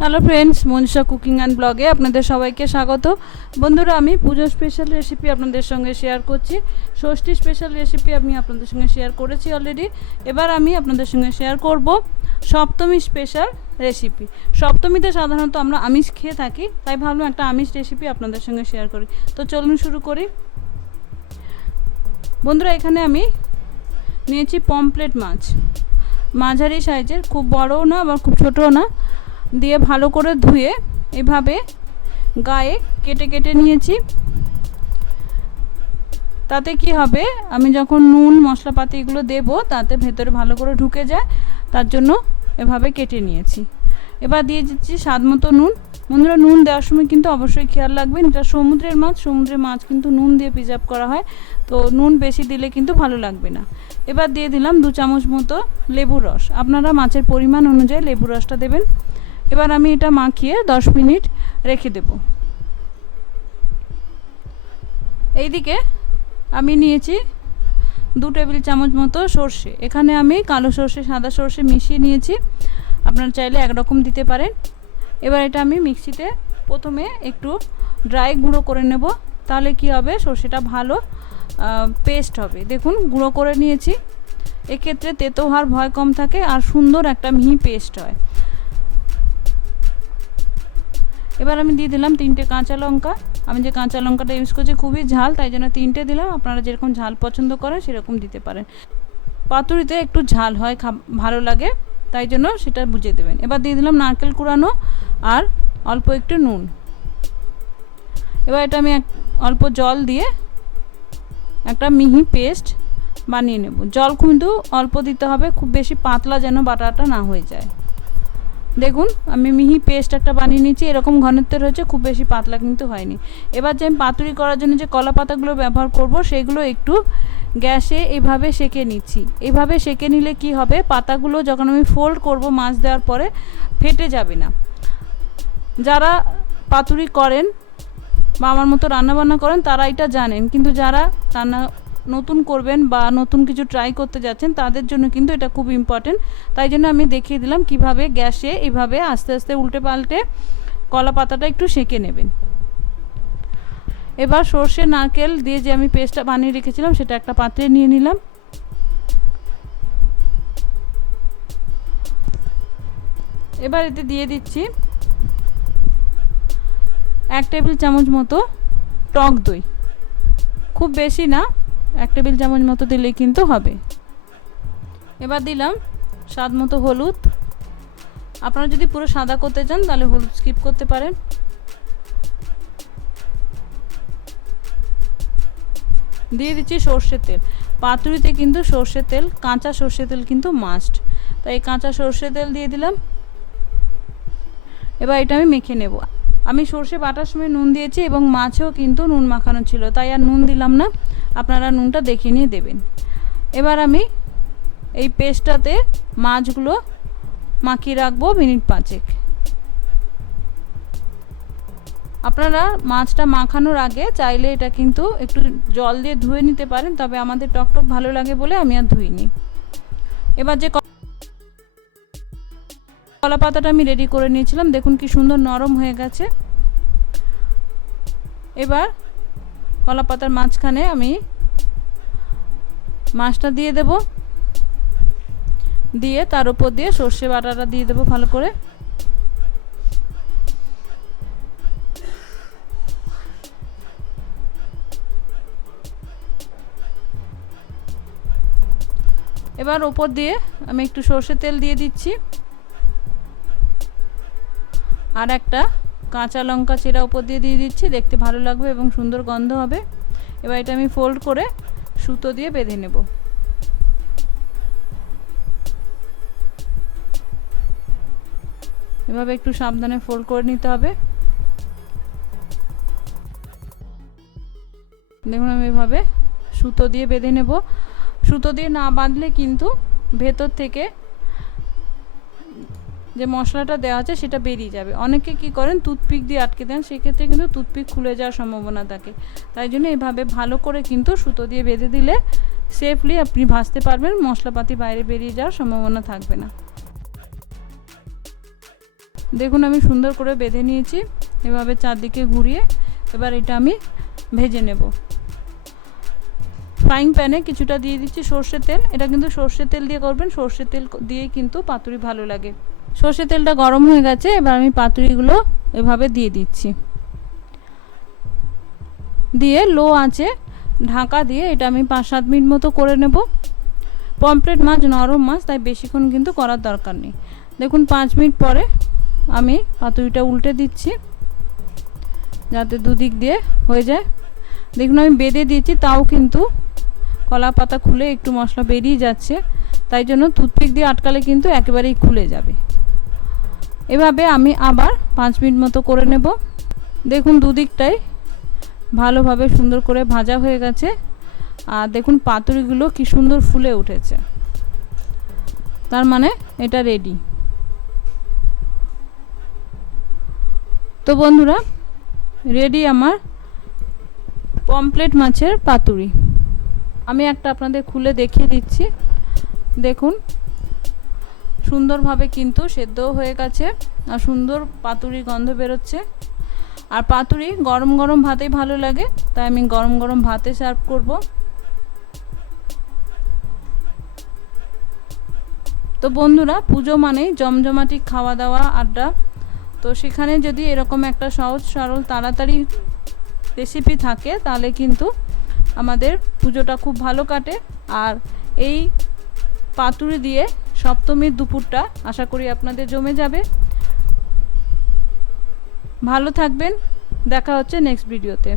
Hello friends Manasa cooking and ব্লগে আপনাদের সবাইকে স্বাগত। বন্ধুরা, আমি পুজো স্পেশাল রেসিপি আপনাদের সঙ্গে শেয়ার করছি। ষষ্ঠী স্পেশাল রেসিপি আমি আপনাদের সঙ্গে শেয়ার করেছি অলরেডি এবার আমি আপনাদের সঙ্গে শেয়ার করব সপ্তমী স্পেশাল রেসিপি সপ্তমীতে সাধারণত আমরা আমিষ খেয়ে থাকি, তাই ভাবলাম একটা আমিষ রেসিপি আপনাদের সঙ্গে শেয়ার করি। তো চলুন শুরু করি। বন্ধুরা, এখানে আমি নিয়েছি পমপ্লেট মাছ। মাঝারি সাইজের, খুব বড়ও না, আবার খুব ছোটও না। দিয়ে ভালো করে ধুয়ে এভাবে গায়ে কেটে কেটে নিয়েছি। তাতে কি হবে? আমি যখন নুন, মশলাপাতি এগুলো দেবো, তাতে ভেতরে ভালো করে ঢুকে যায়, তার জন্য এভাবে কেটে নিয়েছি। এবার দিয়ে দিচ্ছি স্বাদ মতো নুন। বন্ধুরা, নুন দেওয়ার সময় কিন্তু অবশ্যই খেয়াল রাখবেন, এটা সমুদ্রের মাছ সমুদ্রের মাছ কিন্তু নুন দিয়ে প্রিজার্ভ করা হয়, তো নুন বেশি দিলে কিন্তু ভালো লাগবে না। এবার দিয়ে দিলাম দু চামচ মতো লেবুর রস। আপনারা মাছের পরিমাণ অনুযায়ী লেবুর রসটা দেবেন। এবার আমি এটা মাখিয়ে দশ মিনিট রেখে দেব। এইদিকে আমি নিয়েছি দু টেবিল চামচ মতো সর্ষে। এখানে আমি কালো সর্ষে, সাদা সর্ষে মিশিয়ে নিয়েছি। আপনারা চাইলে একরকম দিতে পারেন। এবার এটা আমি মিক্সিতে প্রথমে একটু ড্রাই গুঁড়ো করে নেব। তাহলে কি হবে? সর্ষেটা ভালো পেস্ট হবে। দেখুন, গুঁড়ো করে নিয়েছি। এক্ষেত্রে তেতো হওয়ার ভয় কম থাকে আর সুন্দর একটা মিহি পেস্ট হয়। এবার আমি দিয়ে দিলাম তিনটে কাঁচা লঙ্কা। আমি যে কাঁচা লঙ্কাটা ইউজ করছি খুবই ঝাল, তাই জন্য তিনটে দিলাম। আপনারা যেরকম ঝাল পছন্দ করেন, সেরকম দিতে পারেন। পাতুরিতে একটু ঝাল হয় ভালো লাগে, তাই জন্য সেটা বুঝিয়ে দেবেন। এবার দিয়ে দিলাম নারকেল কুড়ানো আর অল্প একটু নুন। এবার এটা আমি অল্প জল দিয়ে একটা মিহি পেস্ট বানিয়ে নেব। জল কিন্তু অল্প দিতে হবে, খুব বেশি পাতলা যেন বাটাটা না হয়ে যায়। দেখুন, আমি মিহি পেস্ট একটা বানিয়ে নিয়েছি, এরকম ঘনত্বের হয়েছে, খুব বেশি পাতলা কিন্তু হয়নি। এবার যে আমি পাতুরি করার জন্য যে কলা পাতাগুলো ব্যবহার করব, সেগুলো একটু গ্যাসে এভাবে সেকে নিচ্ছি। এভাবে সেকে নিলে কি হবে? পাতাগুলো যখন আমি ফোল্ড করব মাছ দেওয়ার পরে, ফেটে যাবে না। যারা পাতুরি করেন বা আমার মতো রান্নাবান্না করেন, তারা এটা জানেন। কিন্তু যারা রান্না নতুন করবেন বা নতুন কিছু ট্রাই করতে যাচ্ছেন, তাদের জন্য কিন্তু এটা খুব ইম্পর্টেন্ট তাই জন্য আমি দেখিয়ে দিলাম কীভাবে গ্যাসে এভাবে আস্তে আস্তে উল্টে পাল্টে কলা পাতাটা একটু সেঁকে নেবেন। এবার সর্ষে নারকেল দিয়ে যে আমি পেস্টটা বানিয়ে রেখেছিলাম, সেটা একটা পাত্রে নিয়ে নিলাম। এবার এতে দিয়ে দিচ্ছি এক টেবিল চামচ মতো টক দই। খুব বেশি না এক টেবিল চামচ মতো দিলেই কিন্তু হবে। এবার দিলাম স্বাদ মতো হলুদ। আপনারা যদি পুরো সাদা করতে চান, তাহলে হলুদ স্কিপ করতে পারেন। দিয়ে দিচ্ছি সর্ষের তেল। পাতুরিতে কিন্তু সর্ষের তেল, কাঁচা সর্ষের তেল কিন্তু মাস্ট তাই কাঁচা সর্ষের তেল দিয়ে দিলাম। এবার এটা আমি মেখে নেব। আমি সর্ষে বাটার সময় নুন দিয়েছি এবং মাছেও কিন্তু নুন মাখানো ছিল, তাই আর নুন দিলাম না। আপনারা নুনটা দেখে নিয়ে দেবেন। এবার আমি এই পেস্টটাতে মাছগুলো মাখিয়ে রাখব মিনিট পাঁচেক। আপনারা মাছটা মাখানোর আগে চাইলে এটা কিন্তু একটু জল দিয়ে ধুয়ে নিতে পারেন, তবে আমাদের টকটক ভালো লাগে বলে আমি আর ধুইনি। এবার যে কলা পাতাটা আমি রেডি করে নিয়েছিলাম, দেখুন কি সুন্দর নরম হয়ে গেছে। এবার কলা পাতার মাঝখানে আমি মাছটা দিয়ে দেব। দিয়ে তার উপর দিয়ে সর্ষে বাটাটা দিয়ে দেবো ভালো করে। এবার ওপর দিয়ে আমি একটু সর্ষে তেল দিয়ে দিচ্ছি। আর একটা কাঁচা লঙ্কা চেরা উপর দিয়ে দিয়ে দিচ্ছি, দেখতে ভালো লাগবে এবং সুন্দর গন্ধ হবে। এবার এটা আমি ফোল্ড করে সুতো দিয়ে বেঁধে নেব। এভাবে একটু সাবধানে ফোল্ড করে নিতে হবে। দেখুন আমি এভাবে সুতো দিয়ে বেঁধে নেব। সুতো দিয়ে না বাঁধলে কিন্তু ভেতর থেকে যে মশলাটা দেওয়া আছে সেটা বেরিয়ে যাবে। অনেকে কি করেন, টুথপিক দিয়ে আটকে দেন, সেক্ষেত্রে কিন্তু টুথপিক খুলে যাওয়ার সম্ভাবনা থাকে। তাই জন্য এভাবে ভালো করে কিন্তু সুতো দিয়ে বেঁধে দিলে সেফলি আপনি ভাজতে পারবেন, মশলাপাতি বাইরে বেরিয়ে যাওয়ার সম্ভাবনা থাকবে না। দেখুন, আমি সুন্দর করে বেঁধে নিয়েছি, এভাবে চারদিকে ঘুরিয়ে এবার এটা আমি ভেজে নেব। ফ্রাইং প্যানে কিছুটা দিয়ে দিচ্ছি সর্ষের তেল। এটা কিন্তু সর্ষের তেল দিয়ে করবেন, সর্ষের তেল দিয়েই কিন্তু পাতুরি ভালো লাগে। সর্ষের তেলটা গরম হয়ে গেছে, এবার আমি পাতুরিগুলো এভাবে দিয়ে দিচ্ছি। দিয়ে লো আঁচে ঢাকা দিয়ে এটা আমি পাঁচ সাত মিনিট মতো করে নেব। পমপ্লেট মাছ নরম মাছ, তাই বেশিক্ষণ কিন্তু করার দরকার নেই। দেখুন, পাঁচ মিনিট পরে আমি পাতুরিটা উল্টে দিচ্ছি, যাতে দুদিক দিয়ে হয়ে যায়। দেখুন, আমি বেঁধে দিয়েছি, তাও কিন্তু কলা পাতা খুলে একটু মশলা বেরিয়ে যাচ্ছে, তাই জন্য টুথপিক দিয়ে আটকালে কিন্তু একেবারেই খুলে যাবে। এভাবে আমি আবার পাঁচ মিনিট মতো করে নেব। দেখুন দুদিকটাই ভালোভাবে সুন্দর করে ভাজা হয়ে গেছে। আর দেখুন পাতুরিগুলো কি সুন্দর ফুলে উঠেছে। তার মানে এটা রেডি তো বন্ধুরা রেডি আমার পমপ্লেট মাছের পাতুরি। আমি একটা আপনাদের খুলে দেখিয়ে দিচ্ছি। দেখুন সুন্দরভাবে কিন্তু সেদ্ধও হয়ে গেছে, আর সুন্দর পাতুরি গন্ধ বেরোচ্ছে। আর পাতুরি গরম গরম ভাতেই ভালো লাগে, তাই আমি গরম গরম ভাতে সার্ভ করব। তো বন্ধুরা, পুজো মানেই জমজমাটি খাওয়া দাওয়া, আড্ডা। তো সেখানে যদি এরকম একটা সহজ সরল তাড়াতাড়ি রেসিপি থাকে, তাহলে কিন্তু আমাদের পুজোটা খুব ভালো কাটে। আর এই পাতুরি দিয়ে সপ্তমীর দুপুরটা আশা করি আপনাদের জমে যাবে। ভালো থাকবেন দেখা হচ্ছে নেক্সট ভিডিওতে